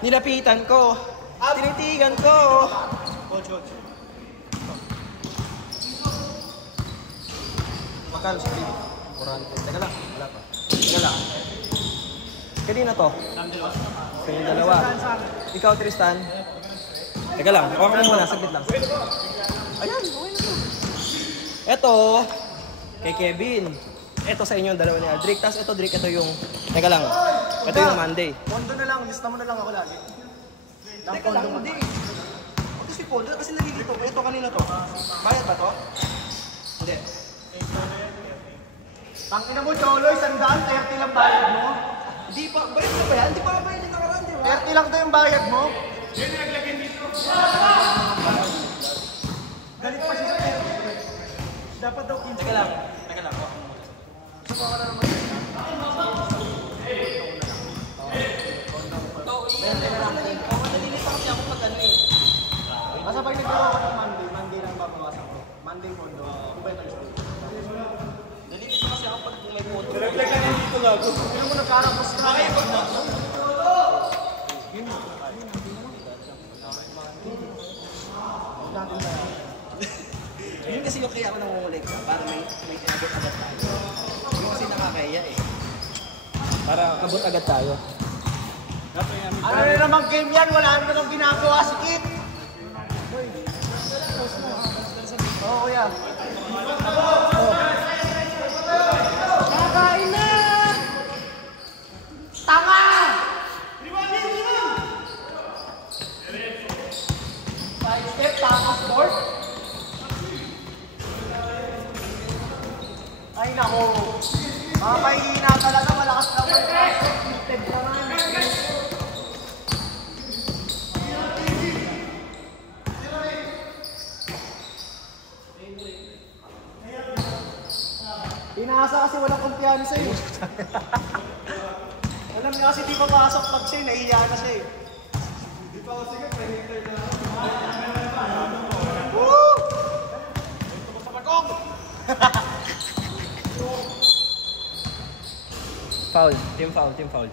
Nilapitan ko. Tinitigan ko. Magkano sa TV? 40. Teka lang. Wala pa. Teka lang. Kanina to? Kayong dalawa. Ikaw, Tristan. Teka lang. Huwag mo muna. Saglit lang. Ayan. Okay na to. Ito. Kay Kevin. Ito sa inyo, dalawa ni Aldrick. Tapos ito, Drick. Ito yung... Teka lang. Ito yung Monday. Pondo na lang. Lista mo na lang ako lagi. Teka lang. Hindi. Ito si Pondo. Kasi nalilito. Ito kanina to. Bayad ba to? Hindi. Tangina mo, Cholo. 100, 30 lang bayad mo. Hindi pa. Bayad na ba yan? Hindi pa bayad yung nakaraan, di ba? 30 lang to yung bayad mo. Yan yung naglagay dito. Galit pa siya. Dapat daw 15. Teka lang. Teka lang. Suka ka na naman. Nalilito kasi ako pag ano eh. Basta pag nagkaroon ako ng Monday lang babawasan ko. Monday Pondo. Kubay Thursday. Nalilito kasi ako pag may photo. Nag-like na dito gago. Hindi mo nagkarapos ka. Yun kasi yung kaya ako nangungulik para may abot agad tayo. Yun kasi nakakaya eh. Para abot agad tayo. Ano na namang game yan? Wala na namang ginagawa si Kit. Oo, kuya. Kakain na! Tama! Side step, tapos board. Ay nako. Mahihina talaga, malakas lang. Lifted naman. Inaasa kasi walang kumpiyansa eh. Alam niya kasi di papasok pag siya, nahihiya na siya eh. Di pa kasi nga, pre-hitter na lang. Woo! Ito ko sa bagong! Foul. Team foul. Team foul.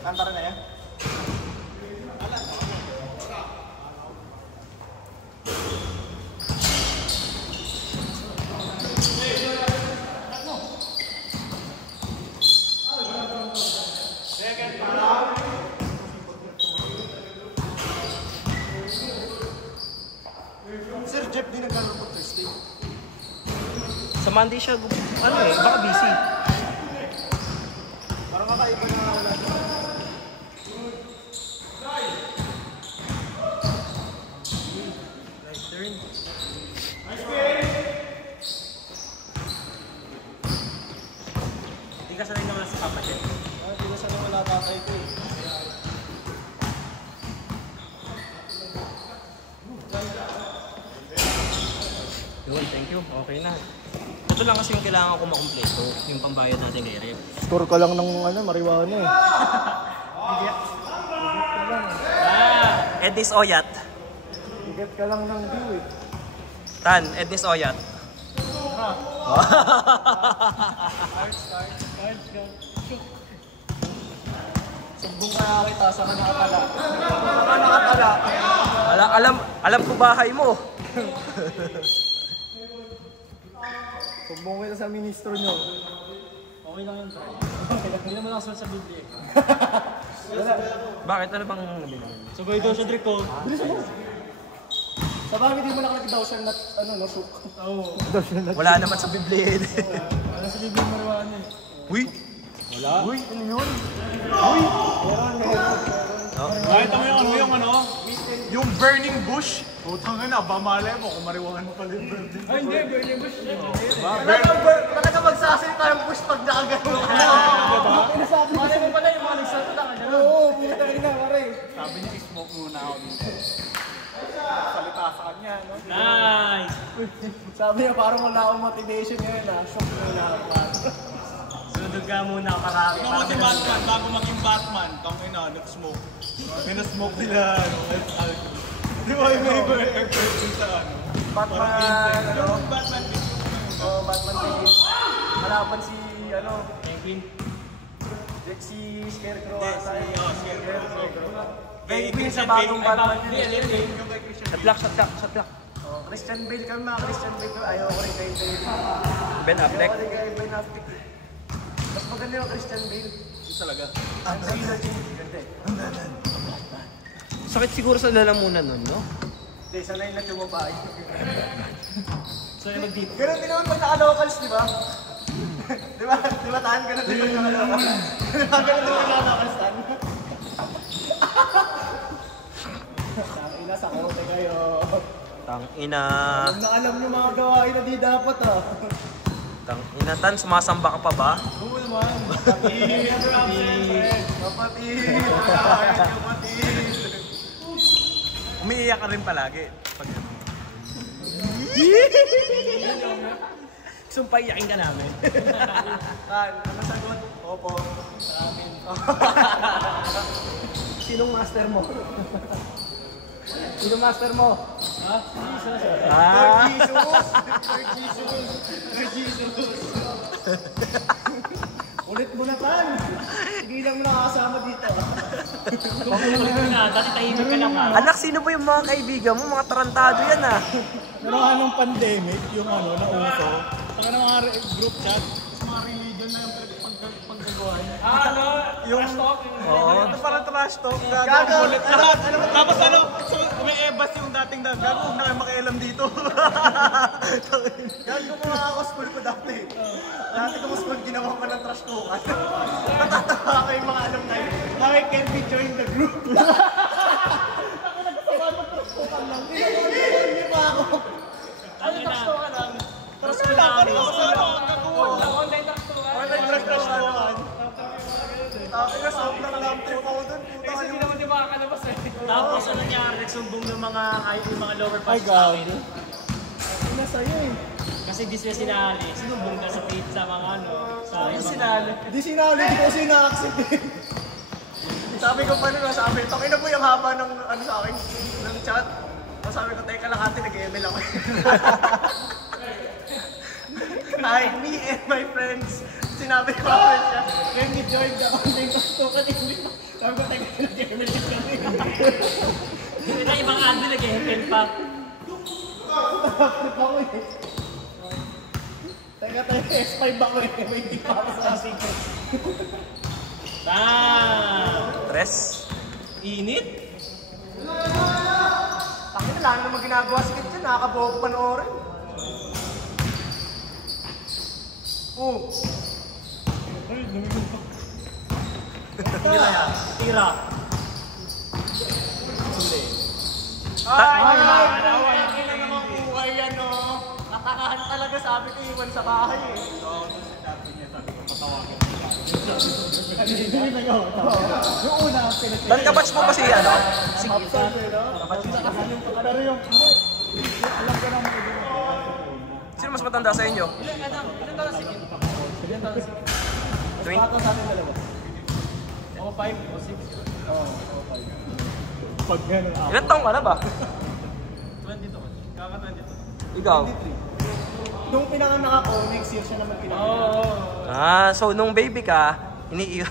Kantara na yan? Sir Jeff din nagkaroon po Thursday. Sa Monday siya, ano eh, baka busy. Parang kakaiba na wala. Nice turn. Hindi ka sanay naman sa kapatid. Hindi ko sana wala tatay ko eh. Yun, thank you. Okay na. Ito lang kasi yung kailangan ko makumpleto. Yung pambayad natin kay Rep. Score ka lang ng marijuana eh. Ednis Oyat. Bigat ka lang ng view eh. Tan, Ednis Oyat. Sumbong ka na kita sa nakatala. Sa nakatala. Alam ko bahay mo. Sumbong kita sa ministro nyo. Okay lang yun, bro. Hindi naman ako sa Biblia. Bakit? Ano bang nabili? Sabay daw siya, Drick, ko. Sa bakit hindi mo nakalagay daw siya na shook? Oo. Wala naman sa Biblia. Wala sa Biblia yung marijuana eh. Uy! Wala? Uy, ano yun? Kahit mo yung yung burning bush. Putang ina, ba malay mo kung marijuana mo pala yung burning bush. Ay, hindi, burning bush. Talaga magsasalita yung push pag nakagano ka. Malay mo pala yung mga nagsalita ka gano'n. Oo, puta ka na, pare. Sabi niya, smoke muna ako dito. Salita sa kanya, no? Nice! Sabi niya, parang wala akong motivation ngayon, ha? Shock na lang. Sunod ka muna karami. Ako si Batman, bago maging Batman, tangina, nag-smoke. Pinasmoke nila, di ba yung may effect sa ano? Batman, ano? Batman, Oo, Batman Begins. Harapan si, ano? Penguin. Si Scarecrow ata. Bale sa bagong Batman yun. Shot clock, shot clock, shot clock. Oh, Christian Bale kami mga Christian Bale. Ayaw ko rin kay Bale. Ben Affleck. Ayaw ko rin kay Ben Affleck. Mas maganda yung Christian Bale. Yung talaga. Ang ganda eh. Sakit siguro sa lalamunan nun, no? Hindi, sanay na tumabay. So yung mag-deep. Ganun din naman pag naka-locals, di ba? Di ba? Di ba tahan? Ganun din pag naka-locals. Ganun din pag naka-locals, tahan. Tangina, sa kote kayo. Tangina. Alam nyo mga gawain na di dapat ah. Tangina, Tan, sumasamba ka pa ba? Oo naman. Kapatid. Kapatid. Kapatid. Umiiyak ka rin palagi. Pag Sumpayakin ka namin. Tan, ano sagot? Opo. Sa amin. Sinong master mo? Sinong master mo? Ha? Jesus. Lord Jesus! Lord Jesus! Lord Jesus! Ulit mo na, Tan! Hindi lang mo nakakasama dito. Dati tahimik ka lang ha. Anak, sino ba yung mga kaibigan mo? Mga tarantado yan ah. Naroon nung pandemic, yung ano, nauso. Saka ng mga group chat, mga religion na yung pagkagawan. yung ito parang trash talk. Gago! Ulit lahat. Tapos ano, so, may ebas yung dating na, gago, huwag na kayo makialam dito. Gago mo nga ako school ko dati. Dati ko school, ginawa ko ng trash talkan. Natatawa ko yung mga alam na yun. How I can be join the group. Ako nagkasama ng trash talkan lang. Hindi pa ako. Ano trash talkan lang? Trash talkan lang. Online trash talkan. Online trash talkan. Tapos na sobrang lang trip ako dun. Puta ka naman di makakalabas eh. Tapos ano niya, nagsumbong ng mga lower Ay, pass sa akin. gago. Ano sa'yo eh. Kasi di sila sinali. Sinumbong na sa pizza mga ano. Hindi sinali. Hindi sinali, hindi ko sina-accept eh. Sabi ko pa nung sabi, tangin na po yung haba ng ano sa akin, ng chat. Tapos sabi ko, teka lang ate, nag-email ako. Hi, me and my friends. Sinabi ko ako siya, when you joined the online talk, sabi ko, teka, nag-email kami. Hindi na ibang admin nag-e-help pa. Ako eh. Teka, S5 ako eh. May hindi pa ako sa secret. Tres. Init? Takit na lang naman ginagawa sa kitchen, nakakabuo ko panoorin. Tira. Ay, na naman buhay yan oh. Nakakahan talaga sabi ko iwan sa bahay eh. Yung una, Tan, kabatch mo ba si ano? Sino mas matanda sa inyo? Ilan taon si Kim? Ilan taon si Kim? 20? O 5 o 6? Pag gano'n ako. Ilan taong ka na ba? 22. Kaka-22. Ikaw? nung pinanganak ako, next year siya naman pinanganak. Ah, so nung baby ka, iniiyak.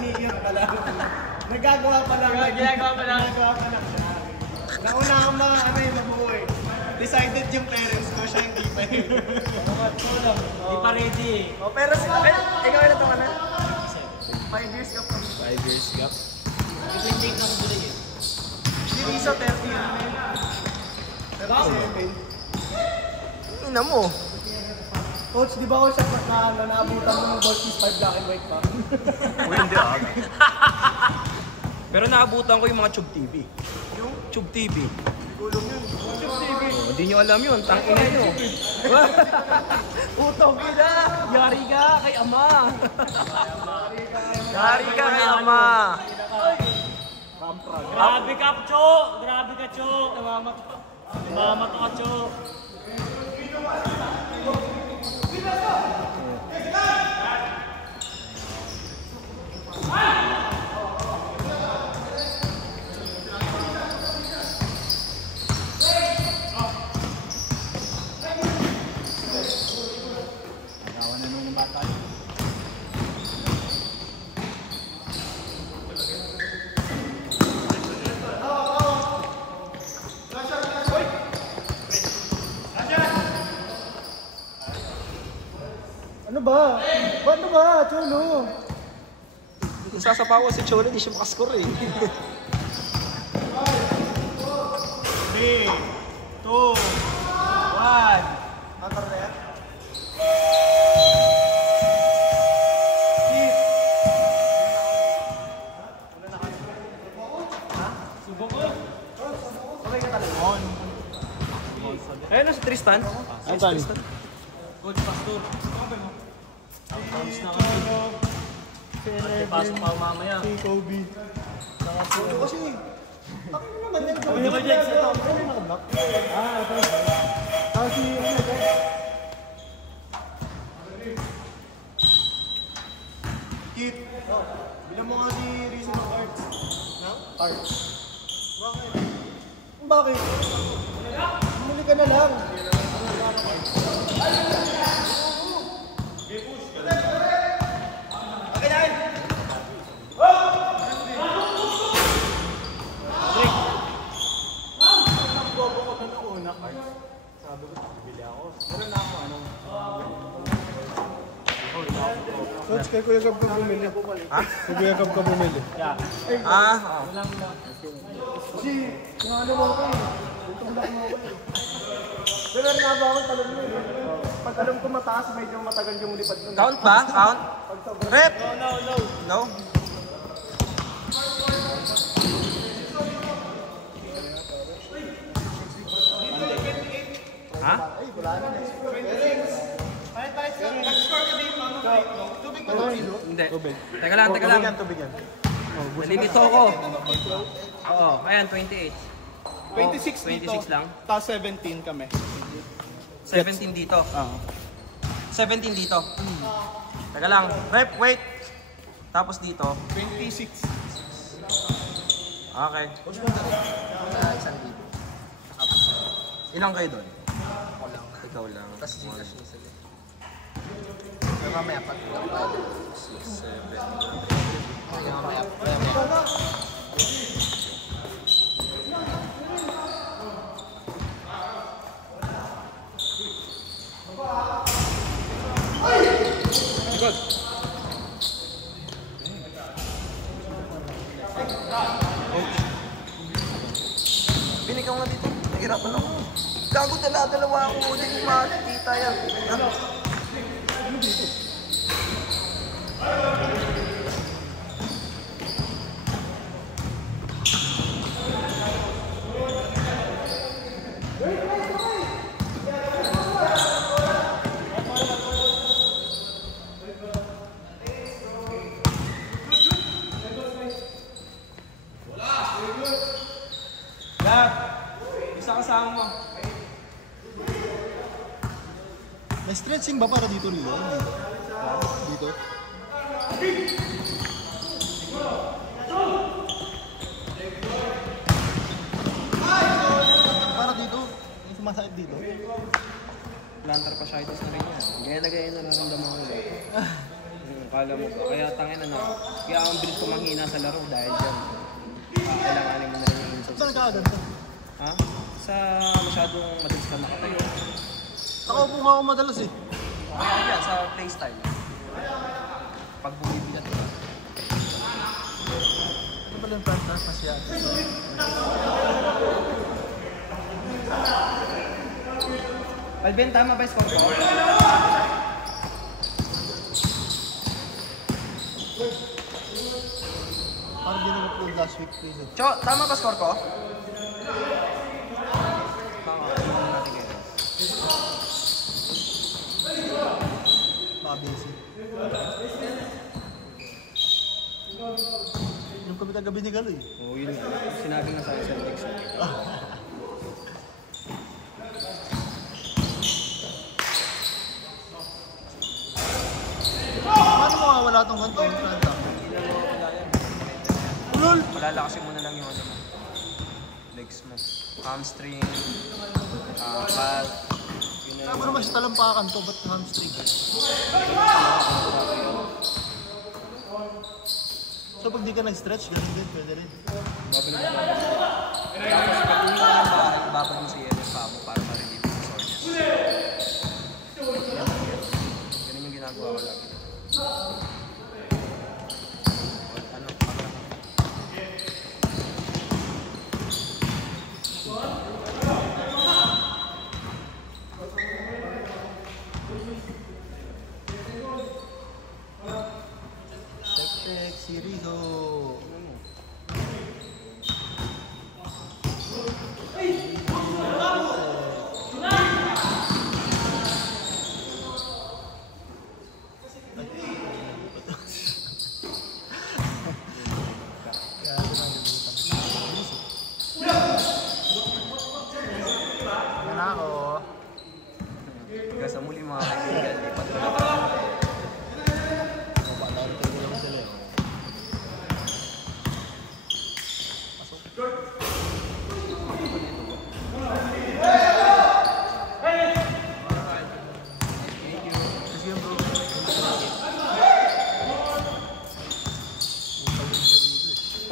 Iniiyak ka lang. Nagagawa pa lang. Ginagawa pa lang. Nagagawa pa lang siya. Nauna akong mga ano yung mabuo eh. Decided yung parents ko, siya hindi pa eh. Hindi pa ready eh. Oh, pero si ikaw na ito ka na? 5 years ka pa. 5 years gap. Yung date na ko eh. Si Risa, 30 na yun. 37. Ina mo. Coach, di ba ako siya na naabutan mo ng Volkis 5 black and white pa? Uy, hindi ah. Pero naabutan ko yung mga Tube TV. Yung Tube TV. gulong yun. Tube TV. Oh, hindi nyo alam yun, tangina nyo. Utog na! Yari ka kay ama. Yari ka kay ama. Grabe ka, Cho! Grabe ka, Cho! Namamato ka, Cho! ba? Paano ba, Cholo? Kung sasapawa si Cholo, hindi siya makascore eh. 3, 2, 1. Antar na yan? Ayun na si Tristan. Ayun si Tristan. Coach Pastor. Tapos na kami. Pasok pa mamaya. Si Kobe. Cholo kasi. Ako naman yan. Hindi ba, Jex? Ito. Ano yung nakablock? Ito. Tapos si, ano ito? Kit. Bilang mo nga si Rizzo ng cards. No? Cards. Bakit? Bakit? Muli ka na lang. Coach, kay Kuya Gab ka bumili. Ha? Kay Kuya Gab ka bumili. Ah, Kasi, yung ano mo ako eh. Itong black mo ako eh. Pero nga ba akong talon mo eh. Pag alam ko mataas, medyo matagal yung lipad ko. count ba? Count? Rep! No? Ha? Ay, wala na eh. Hindi. Teka lang, teka lang. Tubig yan. Nalilito ako. Oo, ayan, 28. 26 dito. 26 lang. Tapos 17 kami. 17 dito. 17 dito. Teka lang. Rep, wait. Tapos dito. 26. Okay. Ilang kayo doon? Ako lang. Ikaw lang. Tapos mamaya pa. 6, 7. Mamaya pa. Good. Pinikaw nga dito. Nahirapan ako. Gago dalawa ako. Hindi ko makikita yan. Isa kasama mo. May stretching ba para dito nila? Dito? Para dito? Yung sumasakit dito? Plantar fasciitis na rin yan. Gaya na gaya nararamdaman ko lang. Kala mo ba? Kaya tangin na. Kaya ang bilis ko manghina sa laro dahil dyan. Kailanganin mo na rin yung insults. Saan nagkakaganda? Ha? Sa masyadong madalas ka makatayo. Nakaupo nga ako madalas eh. Kaya yan, sa playstyle. Pag bumibigat ka. Ano pala yung plantar fasciitis? Alvin, tama ba yung score ko? Parang di nag-upload last week please eh. Cho, tama ba score ko? Tama, tingnan natin ngayon. Baka busy. Yung kami kagabi ni Galo eh. Oo, yun nga. Sinabi nga sa'yo sa text. Paano mawawala tong ganito yung planta? Ulol! Malalakasin mo na lang yung ano mo. Legs mo. Hamstring. Pad. Saan mo naman siya talampakan to? Ba't hamstring? So pag di ka nag-stretch, ganun din, pwede rin. Tapos pag-uwi ka ng bahay, babad mo si Ellen pa mo para ma-relieve yung soreness. Ganun yung ginagawa ko.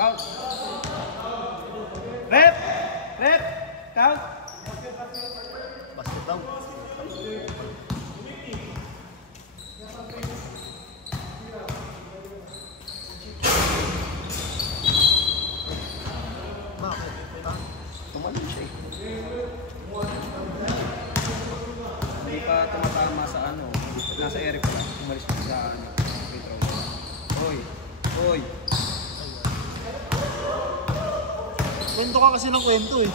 Count. Rep! Rep! Count. Basket daw. Bakit? Tumalon siya eh. Hindi pa tumatama sa ano. Nasa area pala. Umalis pa sa ano. Hoy! Hoy! Kwento ka kasi ng kwento eh.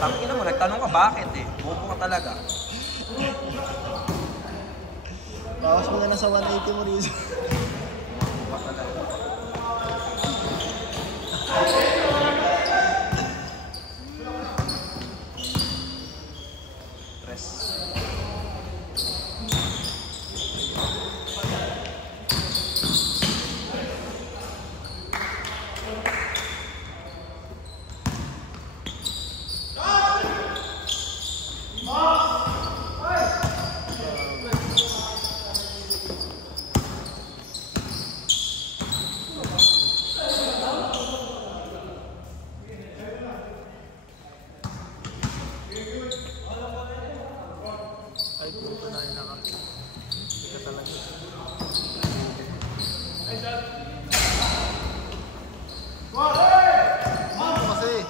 Tangina mo, nagtanong ka bakit eh. Bobo ka talaga. Bawas mo na lang sa 180 mo rin. Bobo ka talaga. Tres. Ay, puto na yun naka. Hindi ka talaga. Ano kasi?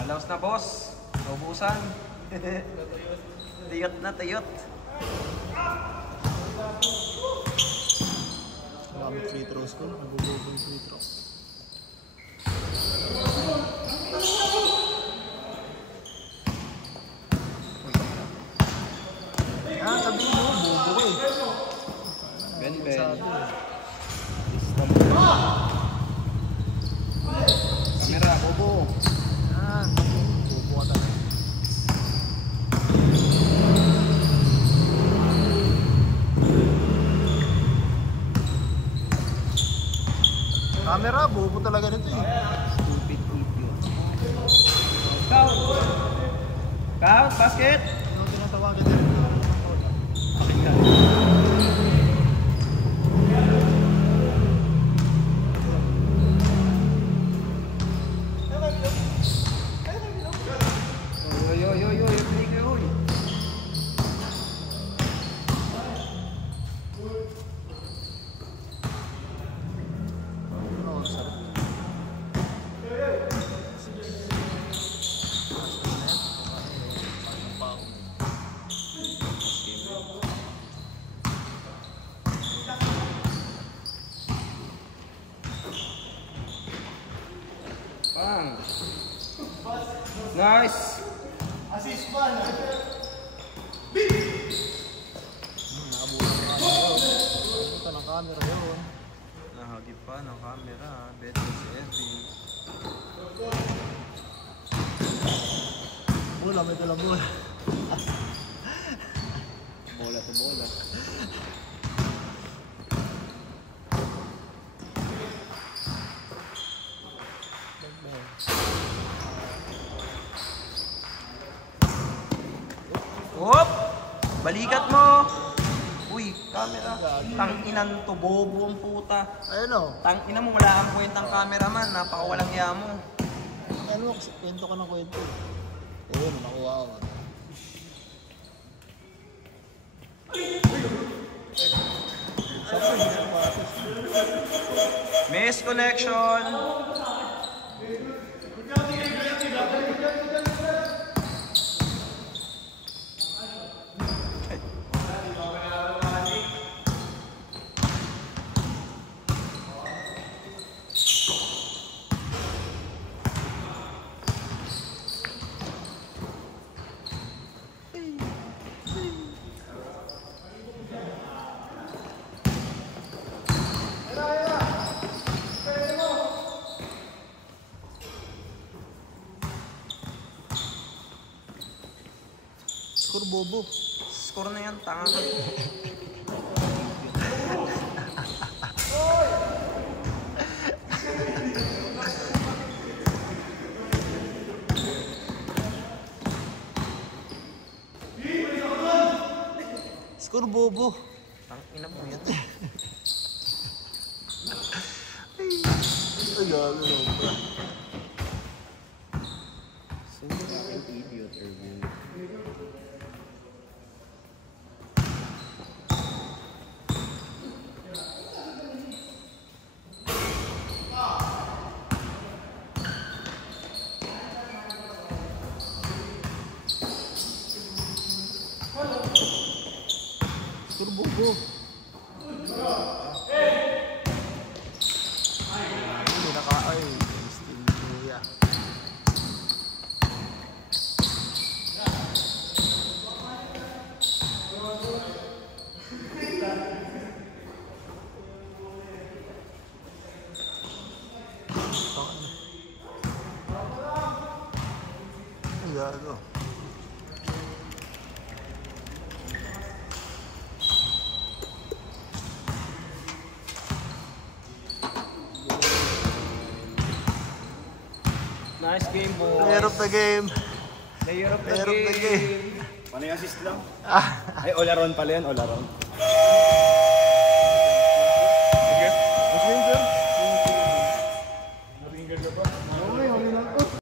Alaos na boss. Naubusan. Tiyot na tiyot. Maraming free throws ko. Nag-double free throw. Yan, sabihin mo, bubo eh. Ben. Sabi eh. Kamera, bobo. Yan, bubo ka talaga. Camera, bubo talaga nito eh. Stupid idiot. Count. Count, basket. Ano tinatawagan din ito? Yo, balik ko yun. Oh, sarap. Bang. Nice. Ito ng camera yun. Nahagip pa ng camera. Better si Edwin. Bola, may dalang bola. Bola to bola. Hop! Balikat mo! Uy, camera. Tang-inan to, bobo ang puta. Ayun o. Tang-ina mo, wala kang kwentang cameraman. Napakawalang iya mo. Ayun mo, kwento ka ng kwento. Ayun, nakuha ko. Misconnection! Score bobo. Score na yan, tanga ka. Score bobo. Tangina mo yan. Ay, gago na ba? Score bobo. Hindi naka-ay. Still Luya. Ay, gago. Nice game, boys. Player of the game. Player of the Player of the game. Paano yung assist lang? Ah. Ay, all around pala yan, all around.